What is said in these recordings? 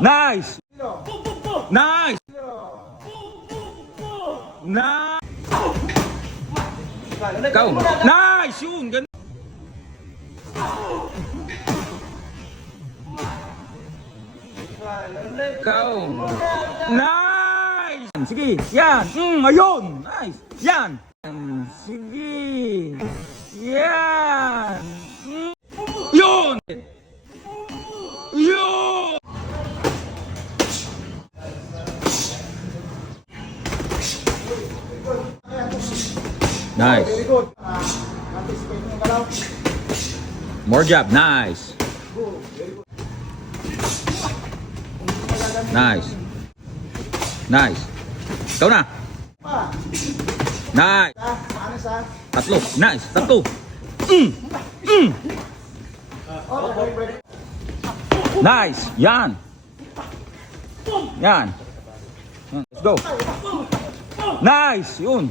Nice! Nice! Nice! Ikaw. Nice! Yun! Ganda! Ikaw. Nice! Sige! Yan! Ayun! Nice! Yan! Sige! Yan! Yun! Yun! Nice. More job. Nice. Nice. Nice. Ikaw na. Nice. Tatlo. Nice. Tatlo. Nice. Yan. Yan. Let's go. Nice. Yun.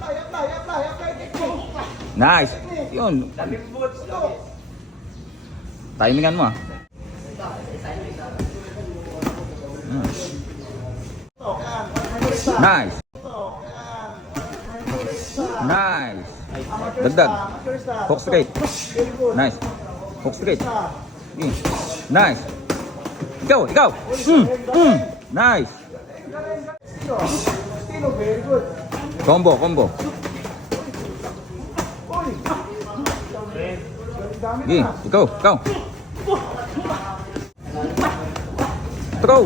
Nice. Yun. Timingan mo ah. Nice. Nice. Dagdag. Hook straight. Nice. Hook straight. Nice. Ikaw, ikaw. Nice. Combo, combo. Ikaw, ikaw. Throw.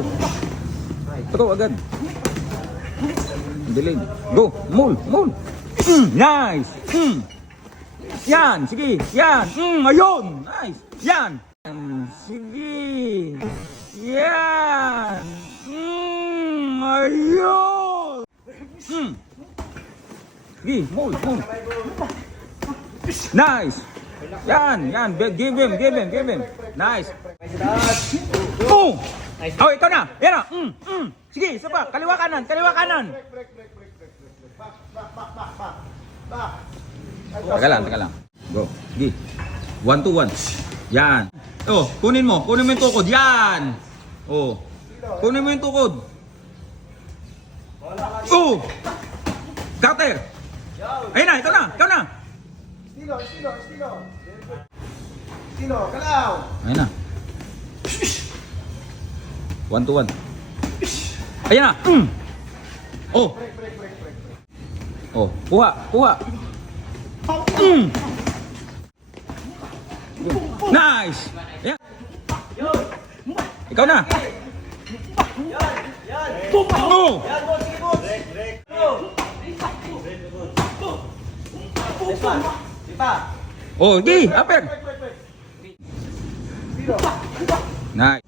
Throw agad. Dilig. Go, mul, mul. Nice. Yan, sige. Yan. Ayun. Nice. Yan. Sige. Yan. Ayun. Sige, mul, mul. Nice. Yan, yan. Give him, give him, give him. Nice. Oh! Oh, ikaw na. Yan na. Sige, isa pa. Kaliwa kanan, kaliwa kanan. Teka lang, teka lang. Go. Sige. 1 to 1. Yan. Oh, kunin mo yung tukod. Yan. Oh. Kunin mo yung tukod. Oh! Cutter. Ayun na, ikaw na, ikaw na. Estilo, estilo, estilo. Estilo, kalaw. Ayun na. 1 to 1. Ayun na. Oh. Oh, kuha, kuha. Nice. Ayan. Ikaw na. Oh. Oh, di, upper. Nice.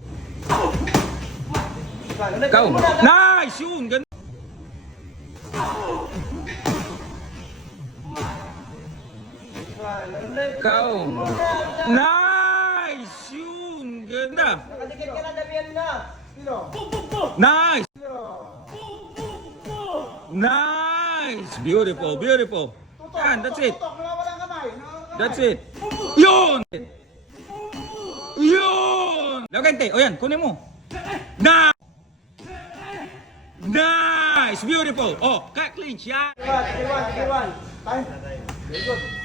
Ikaw. Nice, yun. Ganda. Ikaw. Nice, yun. Ganda. Nakadikit ka na, damihan na. Estilo. Nice. Nice. Beautiful, beautiful. Yan, that's it. Tutok, walang kamay. That's it. Yun! Yun! Lagante, o yan, kunin mo. Nice! Nice! Beautiful! Oh, cut clinch, yan! Tigiwan, tigiwan. Time. Very good.